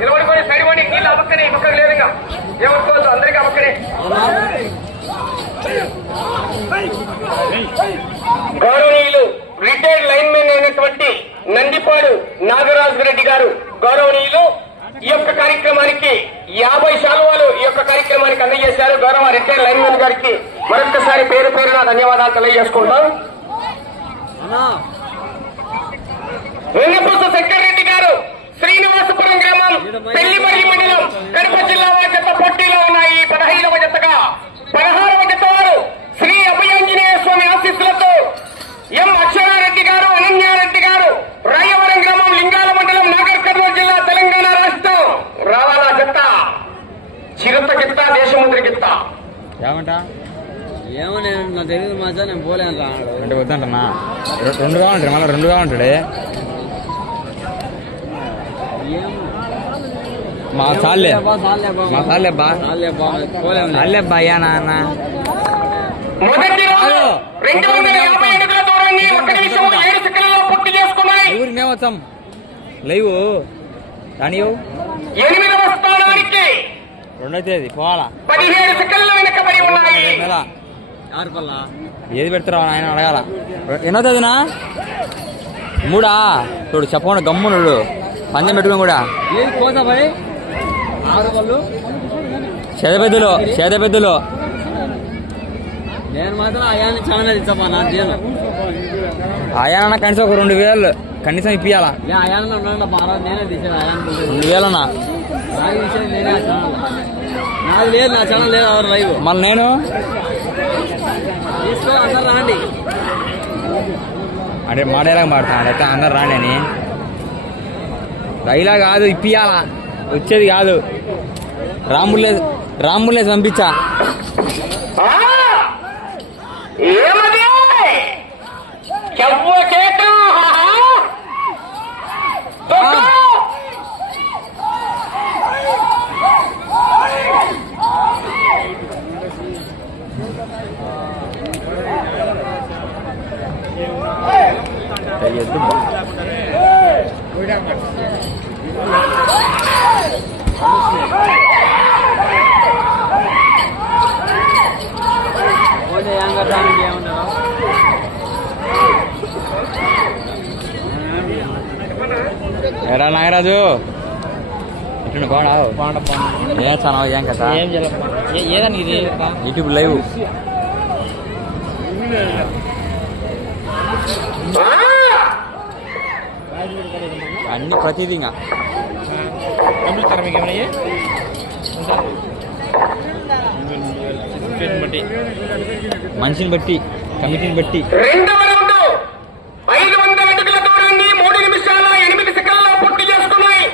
నిలబడుకొని సరిపోయి నీళ్ళు అమ్మకనే ఇంకొకరు లేదు ఇంకా ఏమనుకోవద్దు అందరికీ అమ్మకనే. గౌరవనీయులు రిటైర్డ్ లైన్మెన్ అయినటువంటి నందిపాడు నాగరాజు రెడ్డి గారు గౌరవనీయులు ఈ యొక్క కార్యక్రమానికి 50 శాలువాలు ఈ యొక్క కార్యక్రమానికి అందజేశారు. గౌరవ రిటైర్డ్ లైన్మెన్ గారికి మరొకసారి పేరు పేరున ధన్యవాదాలు తెలియజేసుకుంటాం. వెన్నపూస శంకర్రెడ్డి గారు శ్రీనివాసపురం గ్రామం పెళ్లిమర్రి మండలం కడప జిల్లా జత పోటీలో ఉన్నాయి. 15వ జతగా 16వ జత వారు శ్రీ అభయాంజనేయ స్వామి ఆశీస్సులతో ఎం అక్షరారెడ్డి గారు అనన్యారెడ్డి గారు రాయవరం గ్రామం లింగాల మండలం నాగర్ కర్నూలు జిల్లా తెలంగాణ రాష్ట్రం రావాలా జత చిరుత గిత్త దేశముద్రి గిత్త ఏమో నేను తెలియదు మా నేను పోలేను అంటే వద్దంటన్నా 2 కావాలంటాడు మళ్ళీ 2 కావాలంటాడే మా సాల్లే బా అయ్యా నాన్న మొదటి రోజు 250 అడుగుల దూరాన్ని 1 నిమిషం 7 సెకండ్లలో పూర్తి చేసుకున్నాయి. ఊరికి మేము వచ్చాం లైవ్ రాని 8వ స్థానానికి 2వ తేదీ పోవాలా 17 సెకండ్ల వెనకబడి ఉన్నాయి. ఏది పెడతారా ఆయన అడగాల. ఎన్నో తేదీనా 3 చూడు చెప్పకుండా గమ్మునుడు పందెం పెట్టుకుని కూడా చేదపెద్దులు నేను మాత్రం అయాన్ని చాలా ఇచ్చా నా జీవనం అయాన కనీసం ఒక 2000 కనీసం ఇప్పియాలా. అయాన్లో ఉన్నాడు బాగా నేనే తీసాను అయాన్ 2000 అన్నా నాకు విషయం నేనే ఆ ఛానల్ నాకు లేదు నా ఛానల్ లేదు ఎవరు లైవ్ మళ్ళీ నేను తీసుకో అందరు రాండి అంటే మాడేలాగా మాడతాను అయితే అందరు రాండి అని రైలా కాదు ఇప్పియాలా వచ్చేది కాదు. రాములే పంపించా ఏమది ఎరా నాగరాజు ఇటు బాగున్నావు ఏం చానావు ఏం కదా ఏదని ఇది యూట్యూబ్ లైవ్ అన్ని ప్రతిదీ ఇంకా మనిషిని బట్టి కమిటీని బట్టి 2వ రౌండ్ 500 అడుగుల దూరాన్ని 3 నిమిషాల 8 సెకండ్లలో పూర్తి చేసుకున్నాయి.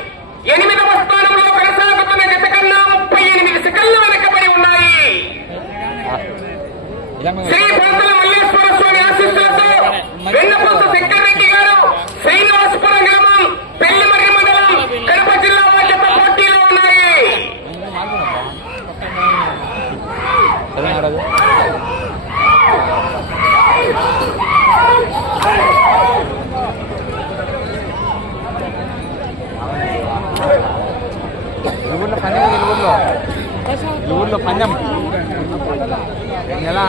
8వ స్థానంలో కొనసాగుతున్న జత కన్నా 38 సెకండ్ల వెనకబడి ఉన్నాయి. శ్రీ పంతుల మల్లేశ్వర స్వామి ఆశీస్సులతో వెన్నపూస శంకర్రెడ్డి గారు శ్రీనివాసపురం గ్రామం పెళ్లిమర్రి మండలం కడప జిల్లా జత పోటీలో ఉన్నాయి. ఊర్లో పందెం ఎలా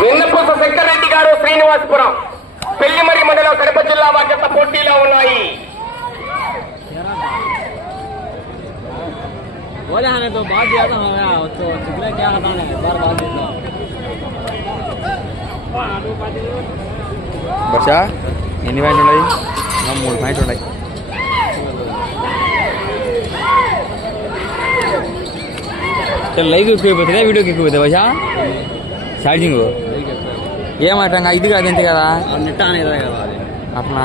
వెన్నపూస శంకర్రెడ్డి గారు శ్రీనివాసపురం పెళ్లిమర్రి మండలం కడప జిల్లా జత పోటీలో ఉన్నాయి. बोले हमें तो बात दिया था हमें तो चिकले क्या हटाने बार बात दिया బషా ఎన్ని పాయింట్లు ఉన్నాయి 3 పాయింట్లు ఉన్నాయి. లైవ్ ఎక్కువైపోతుందా వీడియోకి ఎక్కువైతే బషా ఛార్జింగ్ ఏమంటా ఇది కాదు అంతే కదా నెట్ ఆన్ అవుతుంది కదా అది అట్లా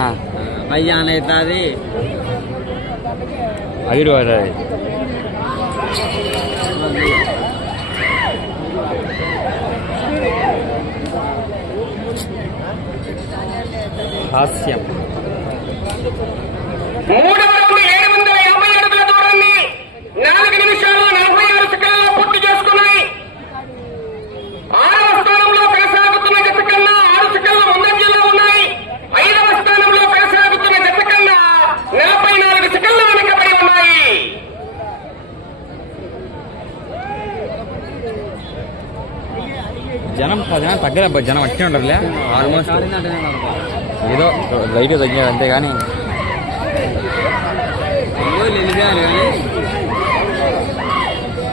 పై ఆన్ అవుతుంది అగిరి పడుతుంది. హాస్యం 3వ రౌండ్ 750 అడుగుల దూరాన్ని 4 నిమిషాలు 46 సెకండ్లలో పూర్తి చేసుకున్నాయి. 6వ స్థానంలో కొనసాగుతున్న జత కన్నా 6 సెకండ్ల ముందంజలో తగ్గలే జనం వచ్చి ఉంటారులే ఆల్మోస్ట్ ఏదో లైట్ తగ్గాడు అంతేగాని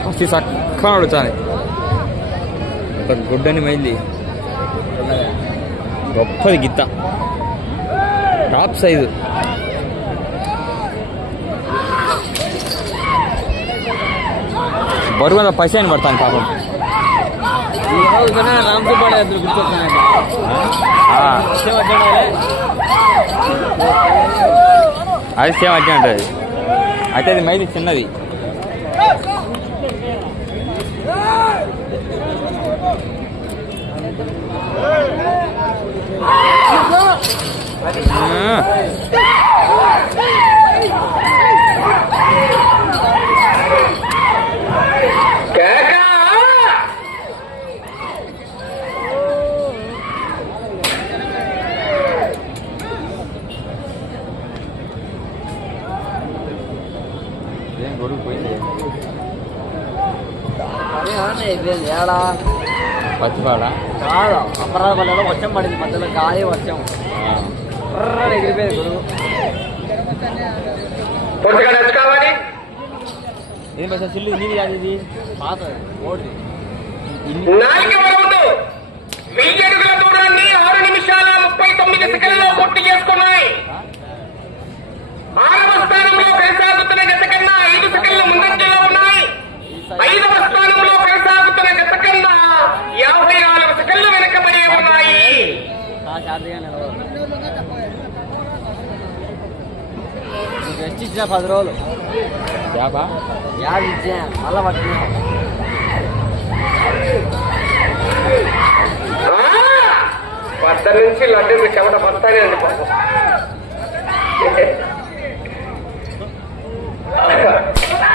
వచ్చి చక్కగా అడుగుతాను గుడ్డని మైంది గొప్పది గిత్త టాప్ సైజు బరువు అంత పైసా పడతాను పాపం అది సేమ్ అట్టే ఉంటుంది అయితే అది మైది చిన్నది పచ్చిపాడా కాదు అమరావతిలో వర్షం పడింది మధ్యలో గాలి వర్షం ఎగిరిపోయింది గురువు ఏం పైసా చిల్లు నీది కాదు ఇది పాత ఓడి 4వ రౌండ్ 1000 అడుగుల దూరాన్ని 6 నిమిషాల 39 సెకండ్లలో పూర్తి చేసుకున్నాయి. 6వ స్థానంలో కొనసాగుతున్న జత కన్నా 5 సెకండ్ల ముందంజలో ఉన్నాయి. 5వ స్థానంలో కొనసాగుతున్న జత కన్నా 54 సెకండ్లు వెనకబడి ఉన్నాయి. రెస్ట్ ఇచ్చిన 10 రోజులు యాభై ఇచ్చా మళ్ళా పట్టినా 10 నుంచి లడ్డు చెమట పడతానే అండి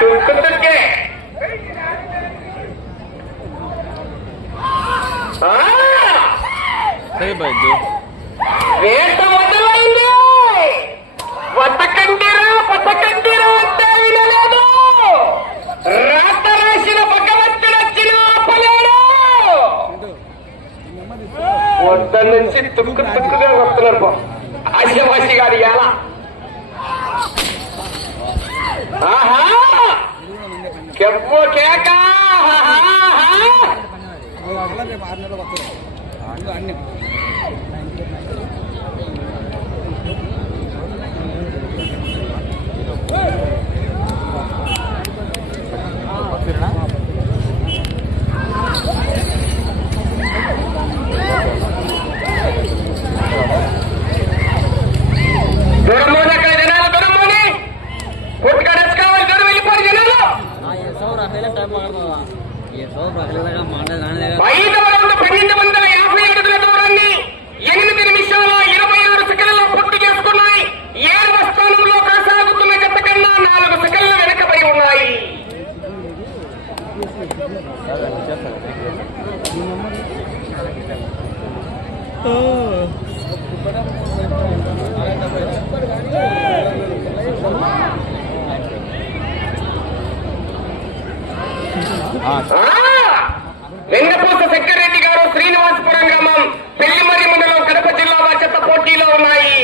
తుక్కే వేట మొదలైంది. వతకండిరా అంటే వినలేదు. రాత రాసిన భగవంతుడు వచ్చిన ఆపలేడు. వద్ద నుంచి తుక్కుగా వస్తున్నారు ఆశవాసి గారు ఎలా కెప్పు కేక దూరంలోనే అక్కడ జనాలు దూరంలోనే కొట్టుగా నచ్చుకోవాలి దూరం వెళ్ళిపోయి జనాలు. 5వ రౌండ్ 1250 అడుగుల దూరాన్ని 8 నిమిషాల 26 సెకండ్లలో పూర్తి చేసుకున్నాయి. 7వ స్థానంలో కొనసాగుతున్న జత కన్నా 4 సెకండ్లు వెనకబడి ఉన్నాయి. వెంగపూస శంకర్రెడ్డి గారు శ్రీనివాసపురం గ్రామం పెళ్లిమర్రి మండలం కడప జిల్లా వారి చెత్త పోటీలో ఉన్నాయి.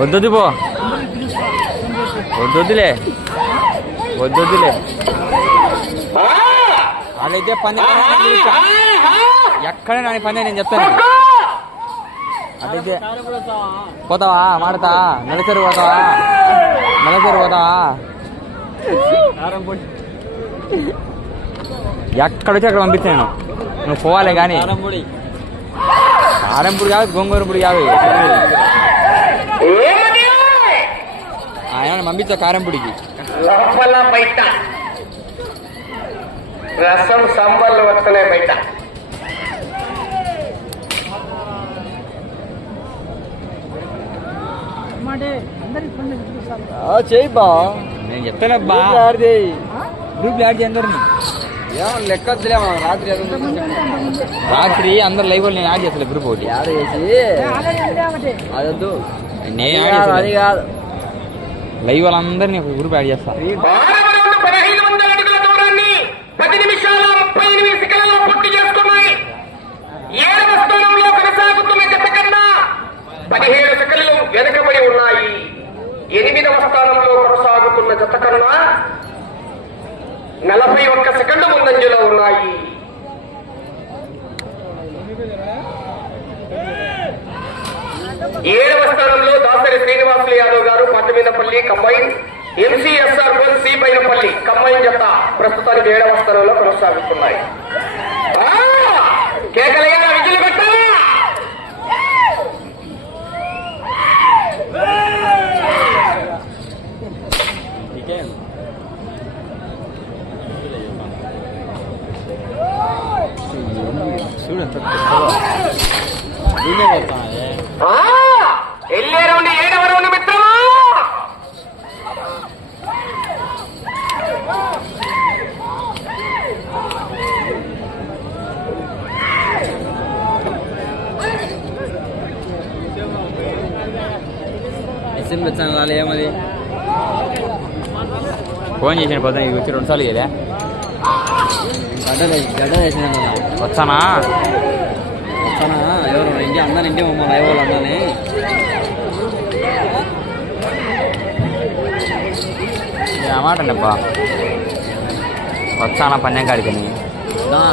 వద్దొద్దు పో వద్దొద్దులే వాళ్ళైతే పని ఎక్కడ నాని పని నేను చెప్తాను. అదైతే పోతావా మాడతా నెలసరి పోతావా ఎక్కడొచ్చి అక్కడ పంపిస్తాను నువ్వు పోవాలి కానీ కారంపూడి కాదు గోంగూర పొడి కాదు ఆయన పంపించా కారంపూడికి లోపల బయట రసం సాంబార్లు వస్తున్నాయి బయట. చేయి బా, నేను చెప్తానబ్బా గ్రూప్ యాడ్ చేయందరిని. లెక్కలేమో రాత్రి అందరు లైవ్ నేను యాడ్ చేస్తా గ్రూప్ ఒకటి యాడ్ చేసి అదొద్దు. నేను అది కాదు, లైవ్ వాళ్ళందరినీ ఒక గ్రూప్ యాడ్ చేస్తా. 1500 అడుగుల దూరాన్ని 10 నిమిషాల 38 సెకన్లలో పూర్తి చేసుకున్నాయి. 7వ స్థానంలో కొనసాగుతున్న జత కన్నా 17 సెకన్లు వెనుకబడి ఉన్నాయి. 8వ స్థానంలో కొనసాగుతున్న జత కన్నా 41 సెకండ్లు ముందంజలో ఉన్నాయి. ఏడవ స్థానంలో దాసరి శ్రీనివాసులు యాదవ్ గారు పాతమీదపల్లి కంబైన్, ఎంసీఎస్ఆర్ సి పైనపల్లి కంబైన్ జత ప్రస్తుతానికి 7వ స్థానంలో కొనసాగుతున్నాయి. కేకలయ్యాల విజులు పెట్టాలా? వెళ్ళే రౌండ్ 7వ రౌండ్ మిత్రమా. ఎస్ఎం వచ్చాను వాళ్ళు ఏమది ఫోన్ చేసిన పొద్దున ఇది వచ్చి 2 సార్లు కదా గడ్డ వేసిన వచ్చానా ఎవరు ఇంటి అందరు ఇంటి మమ్మ లైవ్ వాళ్ళు అన్నాని మాట అబ్బా వచ్చానా పందెం కాడికని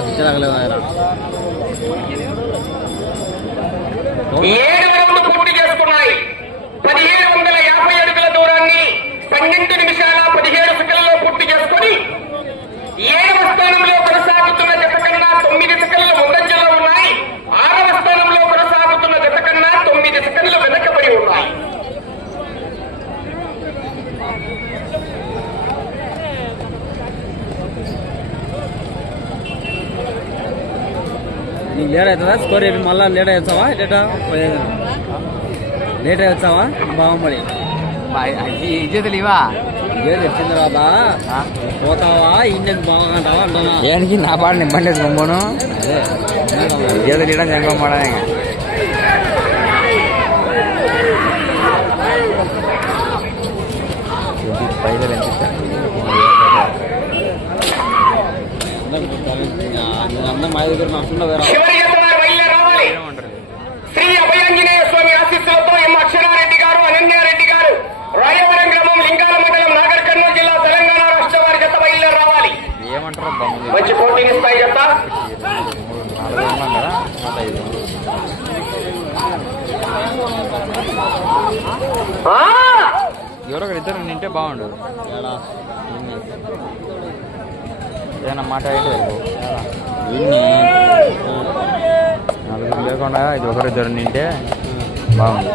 పిచ్చరాగలేదా 7వ రౌండ్ పూర్తి చేసుకున్నాయి. 1750 అడుగుల దూరాన్ని 12 నిమిషాల 17 సెకన్లలో పూర్తి చేసుకుని 7వ స్థానంలో కొనసాగుతున్న జత కన్నా 9 సెకన్ల ముందంజలో ఉన్నాయి. 6వ స్థానంలో కొనసాగుతున్న జత కన్నా 9 సెకన్లు వెనకబడి ఉన్నాయి. నీకు లేట్ అవుతుందా స్కోర్ చెప్పి మళ్ళీ లేట్ అవుతావా లేట్ అవుతావా బాగుంది ఇజ్జతులు ఇవా ఇదే తెచ్చిన తర్వాత పోతావా ఇండియన్ బాగుంటావా అంటున్నా ఏనికి నా పాట నింపండి బొమ్మను ఇజ్జతులు ఇవ్వడం జంగమ్మడా పైసలు ఎంత అందరం మా దగ్గర నడుచుకుంటా వేరే చివరి జత వారు బయలుదేరి రావాలి. శ్రీ అభయాంజనేయ స్వామి ఆశీస్సులతో ఎం అక్షరారెడ్డి గారు, అనన్యారెడ్డి గారు, రాయవరం గ్రామం, లింగాల మండలం, నాగర్ కర్నూలు జిల్లా, తెలంగాణ రాష్ట్ర వారి జత బయలుదేరి రావాలి. ఏమంటారు మంచి పోటీని ఇస్తాయి జత. ఎవరో ఇద్దరు నింటే బాగుండు. ఏదైనా మాట అయితే ఇన్ని నలుగురు లేకుండా ఇది ఒకరిద్దరు నింటే బాగుంది.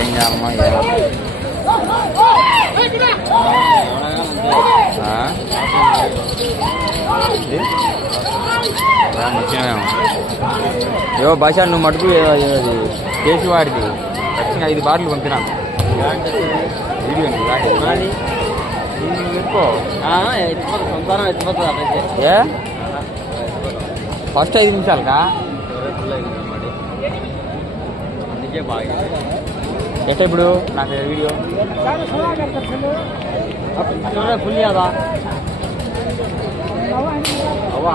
ఏం కావాలమ్మా ముఖ్యమేమో ఏవో భాష నువ్వు మటుకు చేసి వాడికి ఖచ్చితంగా 5 బాటలు పంపినాను వీడియో ఎక్కువ సంతానం ఎత్తిపోతుంది ఏ ఫస్ట్ 5 నిమిషాలకా అందుకే బాగా ఎట్లా ఇప్పుడు నాకు వీడియో ఫుల్ కదా అవ్వ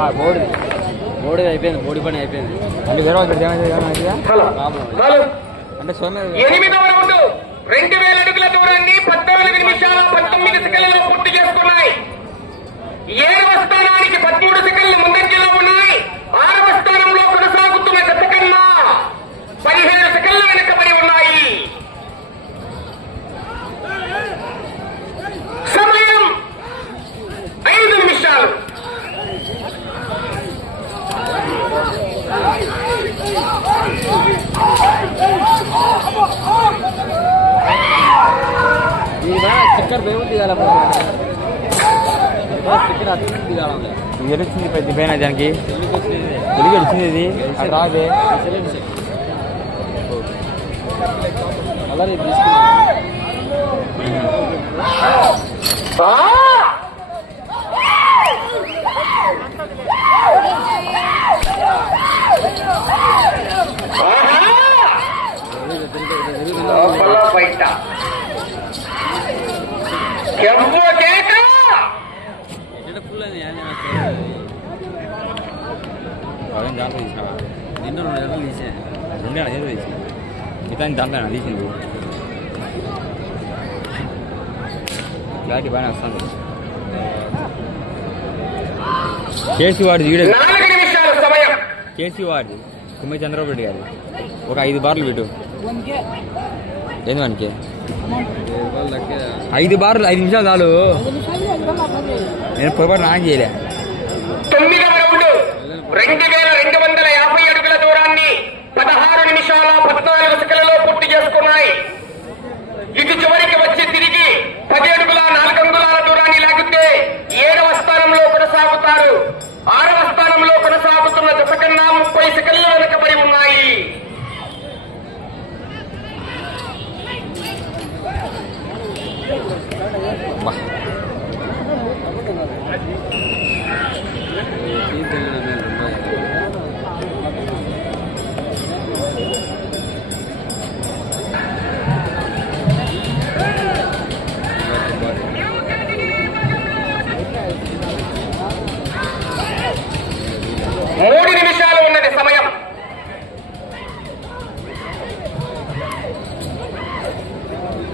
బోడి అయిపోయింది, బోడి పని అయిపోయింది. అంటే వేరే ఇక్కడ అంటే సోమే 8వ రౌండ్ 2000 అడుగుల దూరాన్ని 14 నిమిషాల 19 సెకన్లలో పూర్తి చేసుకున్నాయి. 7వ స్థానానికి 13 సెకన్లు ముందంజలో ఉన్నాయి. 6వ స్థానంలో కొనసాగుతున్న జత కన్నా 17 సెకన్లు వెనకబడి ఉన్నాయి. సమయం 5 నిమిషాలు. చక్కర్ బేముంది కదా గెలిచింది ప్రతి పైన దానికి తెలుగు గెలిచింది ఇది అది రాదే అలా రేపు తీసుకున్నా బయట దాంట్లో తీసినా నిన్న 2 గంటలు తీసా రెండే అదేదో తీసి మిగతా దాంట్లో తీసింది క్లారిటీ బాగానే వస్తుంది కేసీ వాడిది వీడియో 4 నిమిషాల సమయం కేసీ వాడిది కుమ్మే చంద్రబాబు రెడ్డి గారు ఒక 5 బార్లు పెట్టు ఏంది వానికి 5 బార్లు 5 నిమిషాలు చాలు నేను పొరపాటు నాన్ చేయలే 9వ రౌండ్ 2250 అడుగుల దూరాన్ని 16 నిమిషాల 14 సెకన్లలో పూర్తి చేసుకున్నాయి. ఇటు చివరికి వచ్చి తిరిగి 10 అడుగుల 4 అంగుళాల దూరాన్ని లాగితే 7వ స్థానంలో కొనసాగుతారు. 6వ స్థానంలో కొనసాగుతున్న జత కన్నా 30 సెకన్లు వెనకబడి ఉన్నాయి. మూడు నిమిషాలు ఉన్నది సమయం.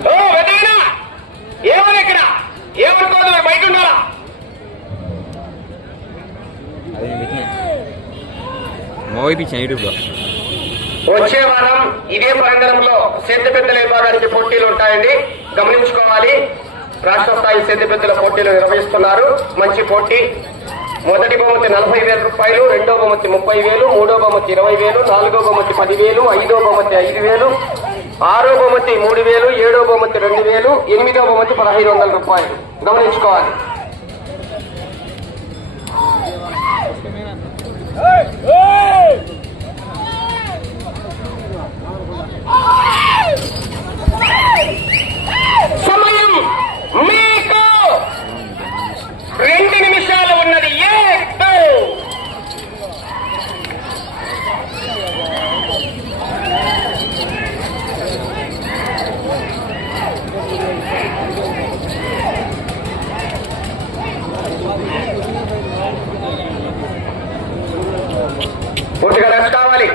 ఓ వెదైనా ఏమని ఇక్కడ ఏమనుకోదు బయట ఉండాలా మోగిపించాను యూట్యూబ్లో. వచ్చే వారం ఇదే ప్రాంగణంలో సేద్య పెద్దల విభాగానికి పోటీలు ఉంటాయండి, గమనించుకోవాలి. రాష్ట్ర స్థాయి సేద్య పెద్దల పోటీలు నిర్వహిస్తున్నారు. మంచి పోటీ. మొదటి బహుమతి 40,000 రూపాయలు, రెండో బహుమతి 30,000, మూడో బహుమతి 20,000, నాలుగో బహుమతి 10,000, ఐదో బహుమతి 5,000, ఆరో బహుమతి 3,000, ఏడో బహుమతి 2,000, ఎనిమిదో బహుమతి 1,500 రూపాయలు. గమనించుకోవాలి. సమయం మీకు 2 నిమిషాలు ఉన్నది. పూర్తిగా రష్ కావాలి.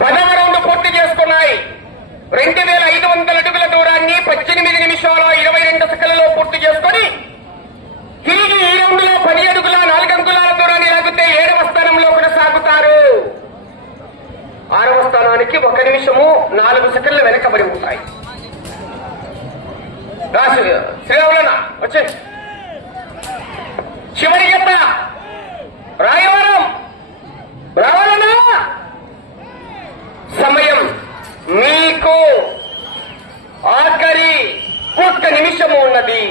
10వ రౌండ్ పూర్తి చేసుకున్నాయి. 2,500 అడుగుల దూరాన్ని 18 నిమిషాల 22 సెకన్లలో పూర్తి చేసుకుని తిరిగి ఈ రౌండ్ లో 10 అడుగుల 4 అంగుళాల దూరాన్ని లాగితే 7వ స్థానంలో కొనసాగుతారు. 6వ స్థానానికి 1 నిమిషము 4 సెకన్లు వెనకబడి ఉంటాయి. శ్రీరాములన్న వచ్చే చివరి జత రాయవరం రావాలన్నా. సమయం మీకు ఆఖరి 1 నిమిషము ఉన్నది.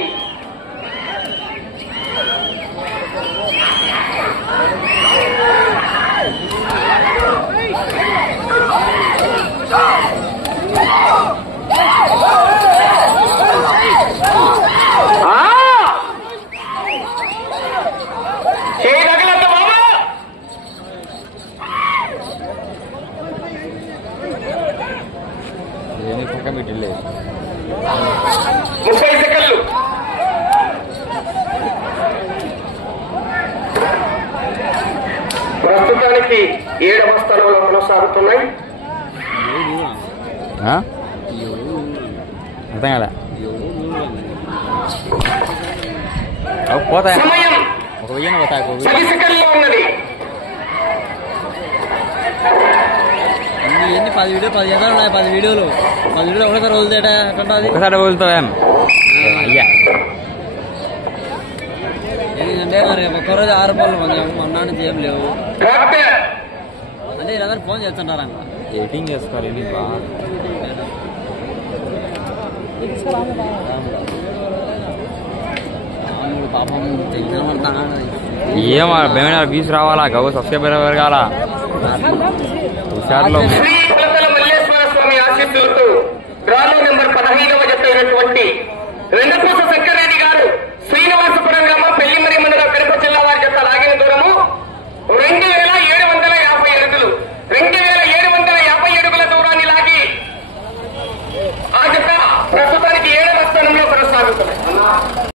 చేయగలత బాబా. పక్క మీటిల్లే 30 సెకన్లు. ప్రస్తుతానికి 7వ స్థానంలో కొనసాగుతున్నాయి. అర్థం కదా పోతాయి. సమయం ఒక 1000 పోతాయి. 10 సెకన్లో ఉన్నది. ఎన్ని 10 వీడియో 10 ఎకరాలు ఉన్నాయి. 10 వీడియోలు ఒకసారి వదిలేట ఒకసారి వదులుతావేం అయ్యా. ఎందుకంటే మరి ఒక్కరోజు 6 రూపాయలు మొన్న నుంచి ఏం లేవు అంటే ఇలా ఫోన్ చేస్తుంటారు అన్న ఎడిటింగ్ చేసుకోవాలి. పాపం టెన్షన్ పడతాను. ఏం బేమైనా వ్యూస్ రావాలా గౌ సబ్స్క్రైబర్ పెరగాల హుషారులో శ్రీ కొలతల మల్లేశ్వర స్వామి ఆశీస్సులతో డ్రాలో నెంబర్ 15వ జత